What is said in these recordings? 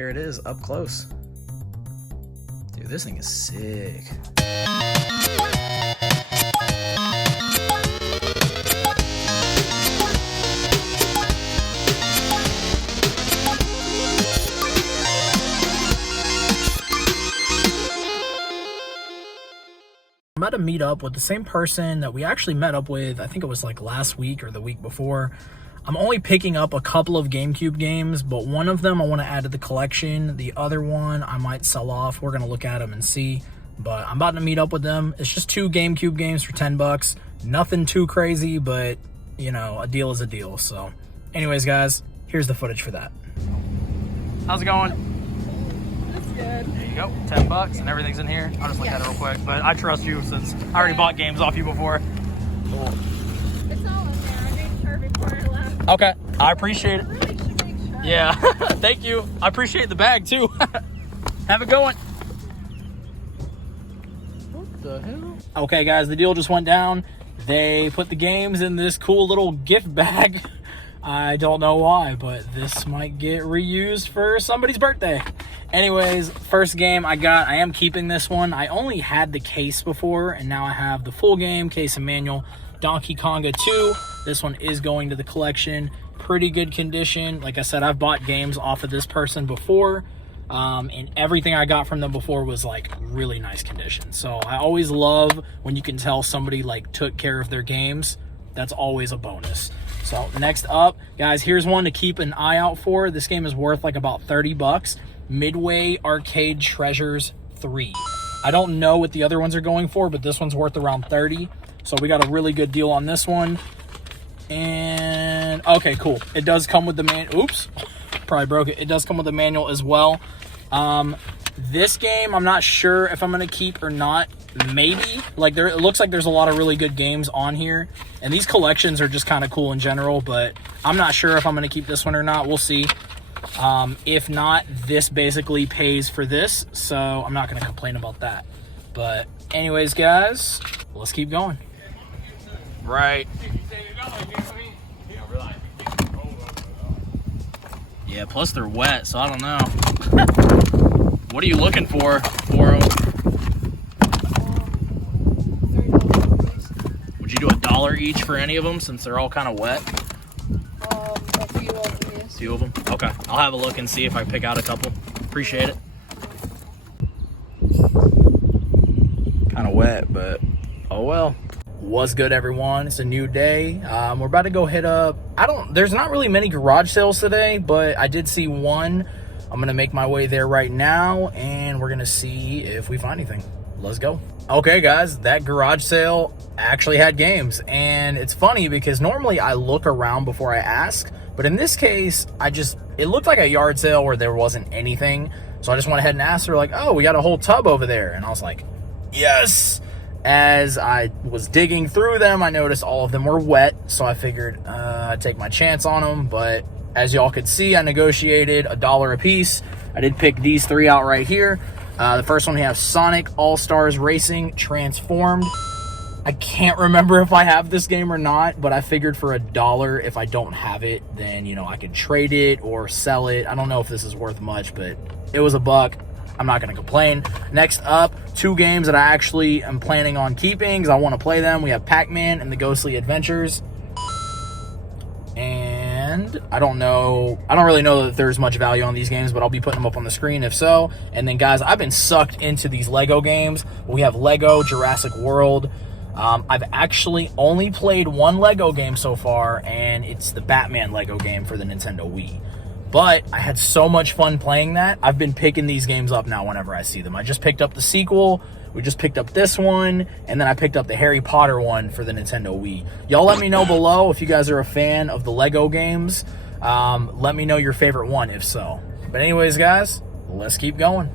here it is up close. Dude, this thing is sick. I'm about to meet up with the same person that we actually met up with, I think it was like last week or the week before. I'm only picking up a couple of GameCube games, but one of them I want to add to the collection. The other one I might sell off. We're going to look at them and see, but I'm about to meet up with them. It's just 2 GameCube games for 10 bucks. Nothing too crazy, but you know, a deal is a deal. So anyways, guys, here's the footage for that. How's it going? Good. There you go, 10 bucks and everything's in here. I'll just look at it real quick, but I trust you since I already bought games off you before. Cool. It's all in there. I made sure before I left. Okay, I appreciate it. I really should make sure. Yeah, thank you. I appreciate the bag too. Have a good one. What the hell? Okay, guys, the deal just went down. They put the games in this cool little gift bag. I don't know why, but this might get reused for somebody's birthday. Anyways, first game I am keeping this one. I only had the case before, and now I have the full game, case and manual. Donkey Konga 2. This one is going to the collection. Pretty good condition. Like I said, I've bought games off of this person before, and everything I got from them before was like really nice condition. So I always love when you can tell somebody like took care of their games. That's always a bonus. So next up, guys, here's one to keep an eye out for. This game is worth like about 30 bucks. Midway Arcade Treasures 3. I don't know what the other ones are going for, but this one's worth around 30. So we got a really good deal on this one. And okay, cool. It does come with the oops, probably broke it. It does come with the manual as well. This game, I'm not sure if I'm gonna keep or not. Maybe. Like it looks like there's a lot of really good games on here, and these collections are just kind of cool in general, but I'm not sure if I'm gonna keep this one or not. We'll see. If not, this basically pays for this, so I'm not gonna complain about that. But anyways, guys, let's keep going. Right. Yeah, plus they're wet, so I don't know. What are you looking for them? Would you do $1 each for any of them since they're all kind of wet? A few of them, yes. Few of them? Okay. I'll have a look and see if I pick out a couple. Appreciate it. Kind of wet, but oh well. What's good, everyone? It's a new day. We're about to go hit up. There's not really many garage sales today, but I did see one. I'm gonna make my way there right now, and we're gonna see if we find anything. Let's go. Okay, guys, that garage sale actually had games, and it's funny because normally I look around before I ask, but in this case, it looked like a yard sale where there wasn't anything, so I just went ahead and asked her, like, oh, we got a whole tub over there, and I was like, yes. As I was digging through them, I noticed all of them were wet, so I figured I'd take my chance on them, but as y'all could see, I negotiated $1 a piece. I did pick these 3 out right here. The first one, we have Sonic All-Stars Racing Transformed. I can't remember if I have this game or not, but I figured for $1, if I don't have it, then, you know, I could trade it or sell it. I don't know if this is worth much, but it was $1. I'm not going to complain. Next up, 2 games that I actually am planning on keeping because I want to play them. We have Pac-Man and the Ghostly Adventures. And I don't really know that there's much value on these games, but I'll be putting them up on the screen if so. And then, guys, I've been sucked into these Lego games. We have Lego Jurassic World. I've actually only played 1 Lego game so far, and it's the Batman Lego game for the Nintendo Wii. But I had so much fun playing that. I've been picking these games up now whenever I see them. I just picked up the sequel. We just picked up this one, and then I picked up the Harry Potter one for the Nintendo Wii. Y'all let me know below if you guys are a fan of the Lego games. Let me know your favorite one if so. But anyways, guys, let's keep going.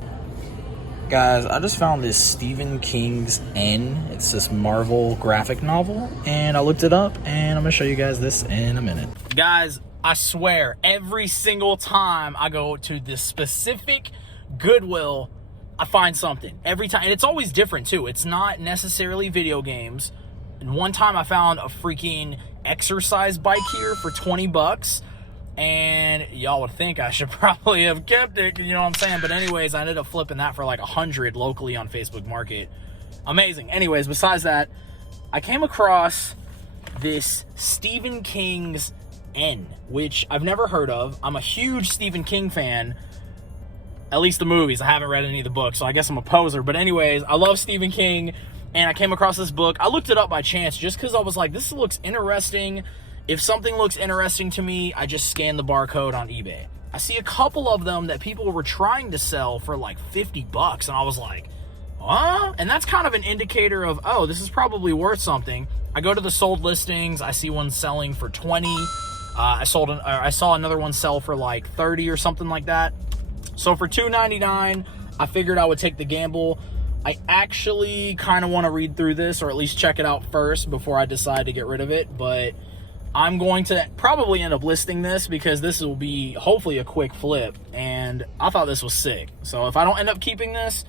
Guys, I just found this Stephen King's N. It's this Marvel graphic novel, and I looked it up, and I'm going to show you guys this in a minute. Guys, I swear, every single time I go to this specific Goodwill, I find something. Every time. And it's always different, too. It's not necessarily video games. And one time I found a freaking exercise bike here for 20 bucks. And y'all would think I should probably have kept it, you know what I'm saying? But anyways, I ended up flipping that for like 100 locally on Facebook Market. Amazing. Anyways, besides that, I came across this Stephen King's N, which I've never heard of. I'm a huge Stephen King fan, at least the movies. I haven't read any of the books, so I guess I'm a poser. But anyways, I love Stephen King, and I came across this book. I looked it up by chance just because I was like, this looks interesting. If something looks interesting to me, I just scan the barcode on eBay. I see a couple of them that people were trying to sell for like $50, and I was like, huh? And that's kind of an indicator of, oh, this is probably worth something. I go to the sold listings. I see one selling for 20. I saw another one sell for like 30 or something like that. So for $2.99, I figured I would take the gamble. I actually kind of want to read through this, or at least check it out first before I decide to get rid of it. But I'm going to probably end up listing this because this will be hopefully a quick flip, and I thought this was sick. So if I don't end up keeping this,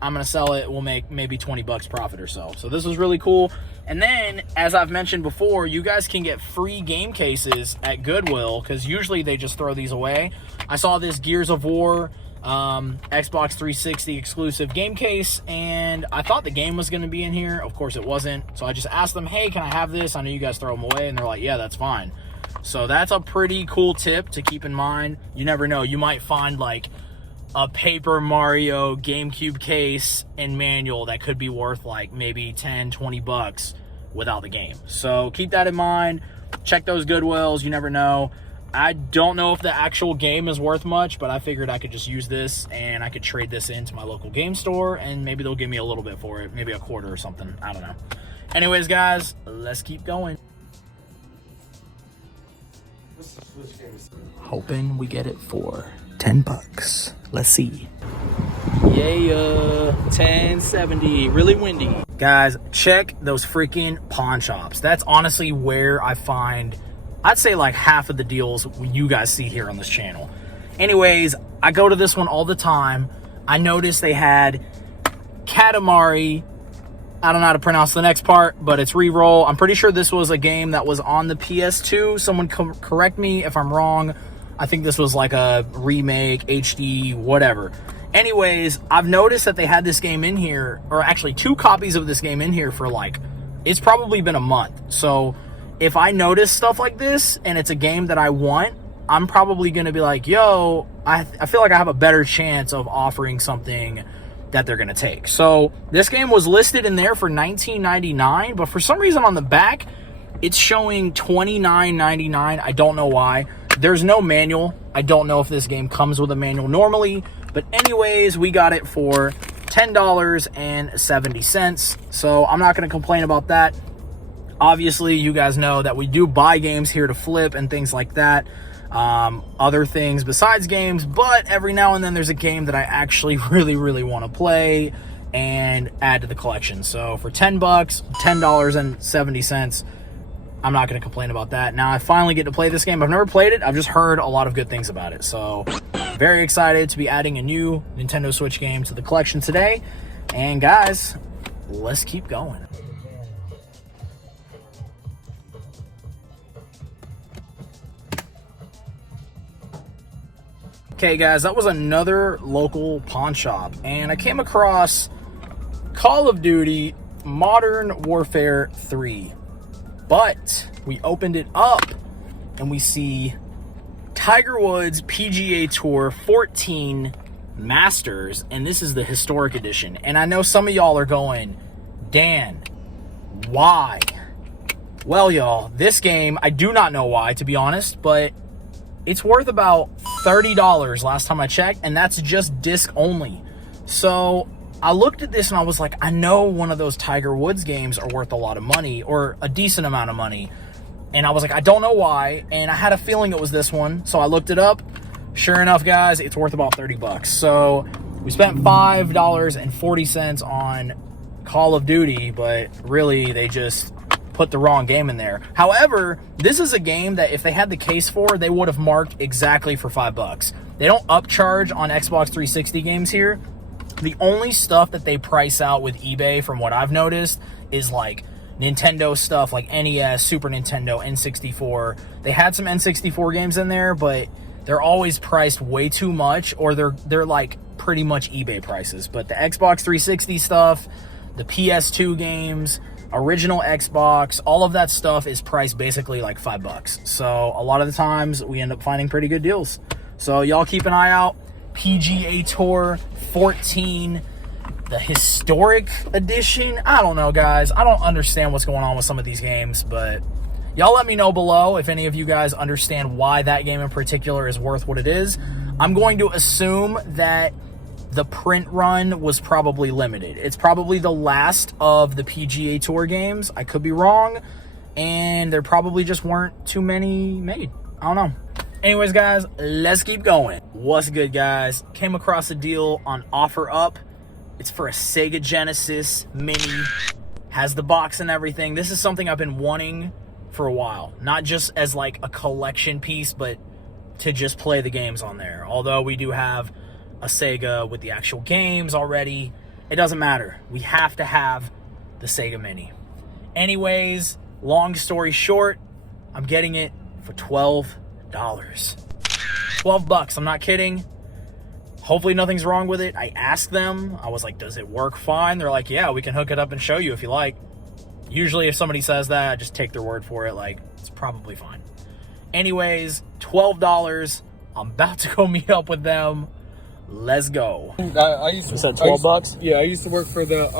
I'm going to sell it. We'll make maybe $20 profit or so. So this was really cool. And then, as I've mentioned before, you guys can get free game cases at Goodwill because usually they just throw these away. I saw this Gears of War Xbox 360 exclusive game case, and I thought the game was going to be in here. Of course it wasn't. So I just asked them, hey, can I have this? I know you guys throw them away, and they're like, yeah, that's fine. So that's a pretty cool tip to keep in mind. You never know, you might find like a Paper Mario GameCube case and manual that could be worth like maybe $10-20 without the game. So keep that in mind. Check those Goodwills. You never know. I don't know if the actual game is worth much, but I figured I could just use this and I could trade this into my local game store, and maybe they'll give me a little bit for it, maybe a quarter or something. I don't know. Anyways, guys, let's keep going. Hoping we get it for $10. Let's see. Yeah, 1070. Really windy. Guys, check those freaking pawn shops. That's honestly where I find, I'd say, like half of the deals you guys see here on this channel. Anyways, I go to this one all the time. I noticed they had Katamari. I don't know how to pronounce the next part, but it's Reroll. I'm pretty sure this was a game that was on the PS2. Someone correct me if I'm wrong. I think this was like a remake, HD, whatever. Anyways, I've noticed that they had this game in here, or actually 2 copies of this game in here for like, it's probably been a month. So if I notice stuff like this and it's a game that I want, I'm probably going to be like, yo, I feel like I have a better chance of offering something that they're going to take. So this game was listed in there for $19.99, but for some reason on the back, it's showing $29.99. I don't know why. There's no manual. I don't know if this game comes with a manual normally, but anyways, we got it for $10.70. So I'm not going to complain about that. Obviously, you guys know that we do buy games here to flip and things like that. Other things besides games, but every now and then there's a game that I actually really want to play and add to the collection. So for $10, $10.70, I'm not going to complain about that. Now I finally get to play this game. I've never played it. I've just heard a lot of good things about it. So very excited to be adding a new Nintendo Switch game to the collection today. And guys, let's keep going. Okay guys, that was another local pawn shop, and I came across Call of Duty Modern Warfare 3, but we opened it up and we see Tiger Woods PGA Tour 14 Masters, and this is the historic edition. And I know some of y'all are going, Dan, why? Well, y'all, this game, I do not know why, to be honest, but it's worth about $30 last time I checked, and that's just disc only. So I looked at this and I was like, I know one of those Tiger Woods games are worth a lot of money, or a decent amount of money. And I was like, I don't know why, and I had a feeling it was this one. So I looked it up. Sure enough, guys, it's worth about $30. So we spent $5.40 on Call of Duty, but really they just put the wrong game in there. However, this is a game that if they had the case for, they would have marked exactly for $5. They don't upcharge on Xbox 360 games here. The only stuff that they price out with eBay, from what I've noticed, is like Nintendo stuff like NES, Super Nintendo, N64. They had some N64 games in there, but they're always priced way too much, or they're like pretty much eBay prices. But the Xbox 360 stuff, the PS2 games, original Xbox, all of that stuff is priced basically like $5. So a lot of the times we end up finding pretty good deals. So y'all keep an eye out. PGA Tour 14, the historic edition. I don't know, guys. I don't understand what's going on with some of these games, but y'all let me know below if any of you guys understand why that game in particular is worth what it is. I'm going to assume that the print run was probably limited. It's probably the last of the PGA Tour games. I could be wrong, and there probably just weren't too many made. I don't know. Anyways, guys, let's keep going. What's good, guys? Came across a deal on OfferUp. It's for a Sega Genesis Mini. Has the box and everything. This is something I've been wanting for a while. Not just as like a collection piece, but to just play the games on there. Although we do have a Sega with the actual games already, it doesn't matter. We have to have the Sega Mini. Anyways, long story short, I'm getting it for $12. $12, I'm not kidding. Hopefully nothing's wrong with it. I asked them, I was like, does it work fine? They're like, yeah, we can hook it up and show you if you like. Usually if somebody says that, I just take their word for it, like, it's probably fine. Anyways, $12. I'm about to go meet up with them. Let's go. I used to, You said $12? Yeah, I used to work for the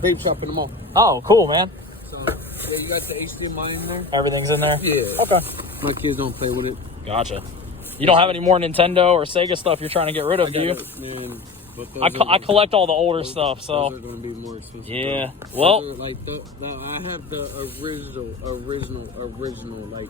vape shop in the mall. Oh, cool, man. So, yeah, you got the HDMI in there? Everything's in there? Yeah. Okay. My kids don't play with it. Gotcha. You don't have any more Nintendo or Sega stuff you're trying to get rid of, do you? Man, but I collect all the older stuff, so. Those are going to be more expensive. Yeah. Those Well, are like I have the original, like.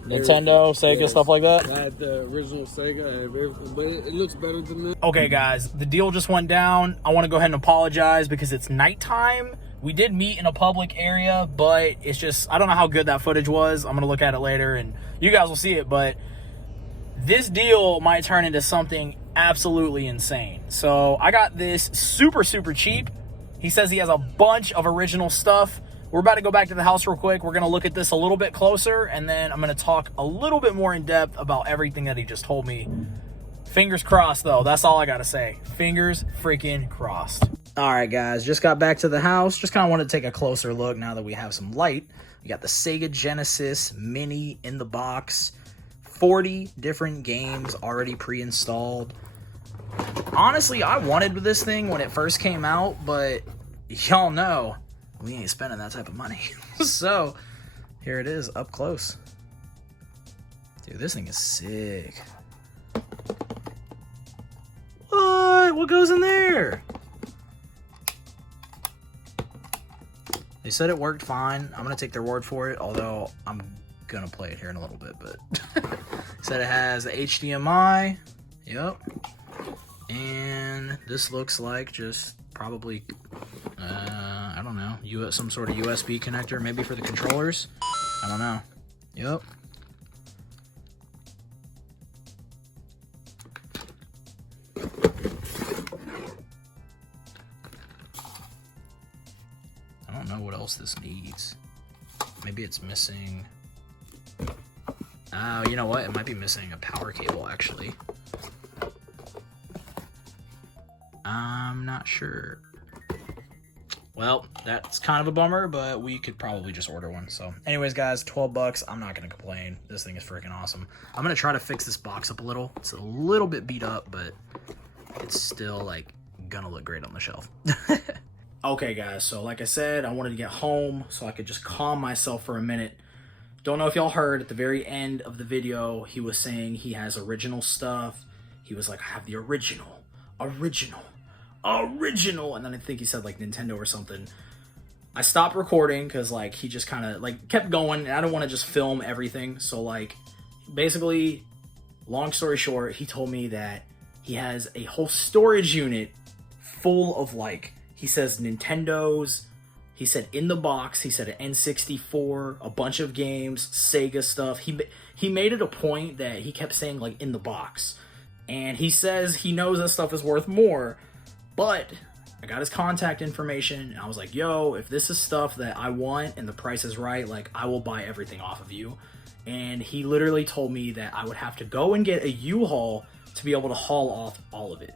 Nintendo, Sega, stuff like that. I had the original Sega, but it looks better than this. Okay, guys, the deal just went down. I want to go ahead and apologize because it's nighttime. We did meet in a public area, but it's just, I don't know how good that footage was. I'm going to look at it later, and you guys will see it, but this deal might turn into something absolutely insane. So I got this super, super cheap. He says he has a bunch of original stuff. We're about to go back to the house real quick. We're going to look at this a little bit closer, and then I'm going to talk a little bit more in depth about everything that he just told me. Fingers crossed, though. That's all I got to say. Fingers freaking crossed. All right, guys. Just got back to the house. Just kind of wanted to take a closer look now that we have some light. We got the Sega Genesis Mini in the box. 40 different games already pre-installed. Honestly, I wanted this thing when it first came out, but y'all know we ain't spending that type of money. So, here it is, up close. Dude, this thing is sick. What? What goes in there? They said it worked fine. I'm going to take their word for it, although I'm going to play it here in a little bit. But said it has a HDMI. Yep. And this looks like just probably... I don't know, some sort of USB connector, maybe for the controllers. I don't know. Yep. I don't know what else this needs. Maybe it's missing... Oh, you know what? It might be missing a power cable, actually. I'm not sure. Well, that's kind of a bummer, but we could probably just order one. So anyways, guys, $12. I'm not going to complain. This thing is freaking awesome. I'm going to try to fix this box up a little. It's a little bit beat up, but it's still, like, going to look great on the shelf. Okay, guys, so like I said, I wanted to get home so I could just calm myself for a minute. Don't know if y'all heard at the very end of the video, he was saying he has original stuff. He was like, I have the original. And then I think he said like Nintendo or something. I stopped recording because like he just kind of like kept going, and I don't want to just film everything. So like basically, long story short, he told me that he has a whole storage unit full of like, he says Nintendos, he said in the box, he said an N64, a bunch of games, Sega stuff. He made it a point that he kept saying like in the box. And he says he knows that stuff is worth more, but I got his contact information, and I was like, yo, if this is stuff that I want and the price is right, like, I will buy everything off of you. And he literally told me that I would have to go and get a U-Haul to be able to haul off all of it.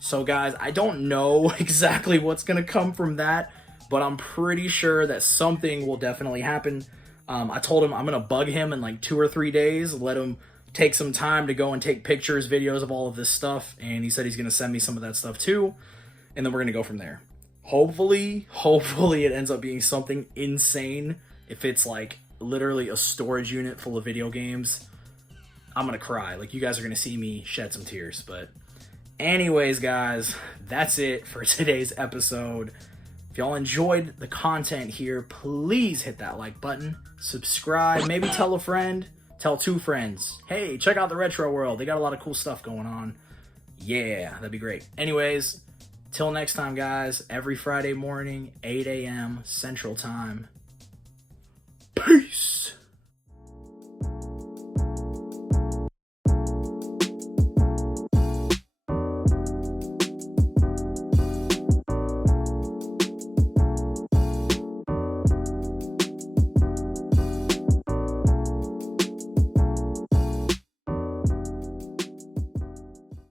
So guys, I don't know exactly what's gonna come from that, but I'm pretty sure that something will definitely happen. I told him I'm gonna bug him in like 2 or 3 days, let him take some time to go and take pictures, videos of all of this stuff, and he said he's gonna send me some of that stuff too, and then we're gonna go from there. Hopefully it ends up being something insane. If it's like literally a storage unit full of video games, I'm gonna cry. Like, you guys are gonna see me shed some tears. But anyways, guys, that's it for today's episode. If y'all enjoyed the content here, please hit that like button, subscribe, maybe tell a friend, tell 2 friends. Hey, check out the Retro World. They got a lot of cool stuff going on. Yeah, that'd be great. Anyways, till next time, guys, every Friday morning, 8 a.m. Central Time. Peace.